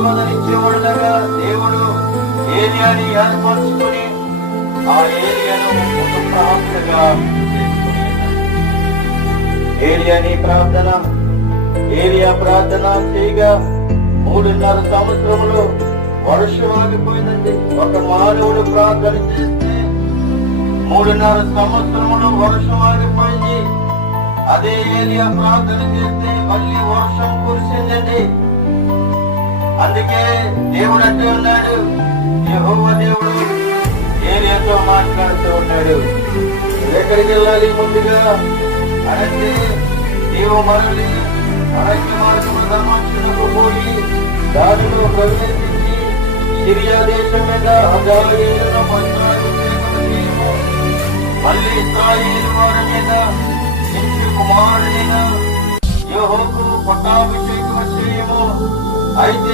ఆశీర్వాదాలిచ్చేవాడుగా దేవుడు ఏలియాని ఏర్పరచుకొని ఆ ఏలియాను ఒక ప్రార్థనగా చేసుకుని ఏలియా ప్రార్థన చేయగా 3.5 సంవత్సరములు వర్షం ఆగిపోయిందండి. ఒక మానవుడు ప్రార్థన చేస్తే 3.5 సంవత్సరములు వర్షం ఆగిపోయింది. అదే ఏలియా ప్రార్థన చేస్తే మళ్ళీ వర్షం కురిసిందండి. అందుకే దేవుడు అంటూ ఉన్నాడు, యెహోవా దేవుడు ఏలియాతో మాట్లాడుతూ ఉన్నాడు, ఎక్కడికి వెళ్ళాలి ముందుగా అంటే నీవు మరలి అరణ్య మార్గము ధర్మాచరణకు పోయి దానిలో ప్రవేశించి సిరియా దేశం మీద హజాయేలును చేయము. మళ్ళీ ఇశ్రాయేలు వారి మీద నిత్య కుమారుడైన యెహోవాకు పట్టాభిషేకము చేయము. అయితే